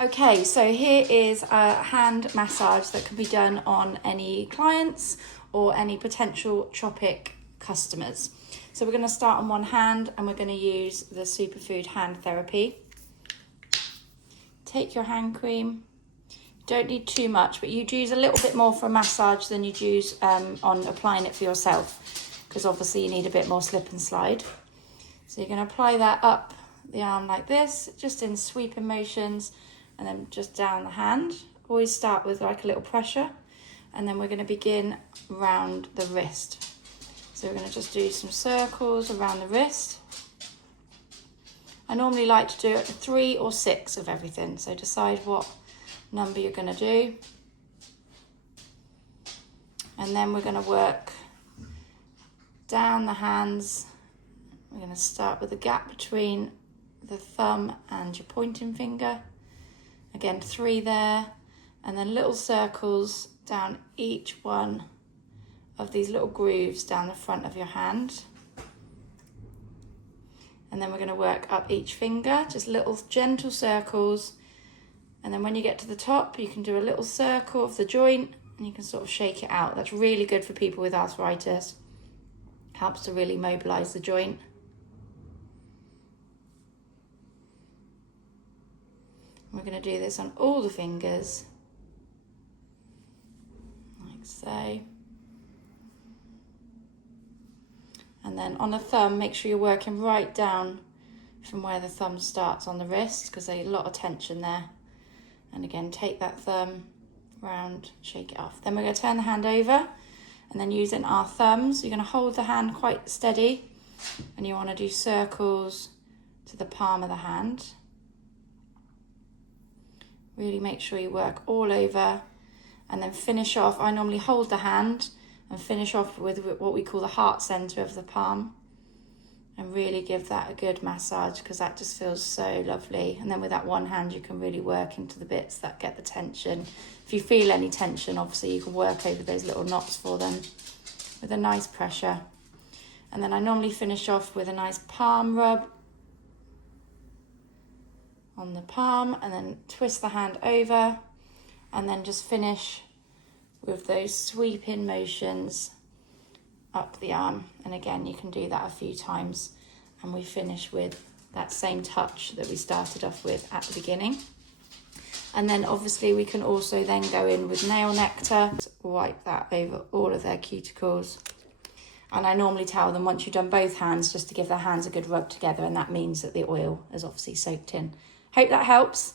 Okay, so here is a hand massage that can be done on any clients or any potential Tropic customers. So we're going to start on one hand and we're going to use the Superfood Hand Therapy. Take your hand cream. Don't need too much, but you'd use a little bit more for a massage than you'd use on applying it for yourself, because obviously you need a bit more slip and slide. So you're going to apply that up the arm like this, just in sweeping motions, and then just down the hand. Always start with like a little pressure, and then we're going to begin around the wrist. So we're going to just do some circles around the wrist. I normally like to do 3 or 6 of everything, so decide what number you're going to do. And then we're going to work down the hands. We're going to start with the gap between the thumb and your pointing finger. Again, 3 there, and then little circles down each one of these little grooves down the front of your hand. And then we're going to work up each finger, just little gentle circles. And then when you get to the top, you can do a little circle of the joint and you can sort of shake it out. That's really good for people with arthritis. Helps to really mobilize the joint. We're going to do this on all the fingers, like so. And then on the thumb, make sure you're working right down from where the thumb starts on the wrist, because there's a lot of tension there. And again, take that thumb round, shake it off. Then we're going to turn the hand over, and then using our thumbs, you're going to hold the hand quite steady, and you want to do circles to the palm of the hand. Really make sure you work all over, and then finish off. I normally hold the hand and finish off with what we call the heart center of the palm, and really give that a good massage, because that just feels so lovely. And then with that one hand, you can really work into the bits that get the tension. If you feel any tension, obviously you can work over those little knots for them with a nice pressure. And then I normally finish off with a nice palm rub on the palm, and then twist the hand over, and then just finish with those sweeping motions up the arm. And again, you can do that a few times, and we finish with that same touch that we started off with at the beginning. And then obviously we can also then go in with nail nectar, wipe that over all of their cuticles. And I normally tell them, once you've done both hands, just to give their hands a good rub together, and that means that the oil is obviously soaked in. Hope that helps.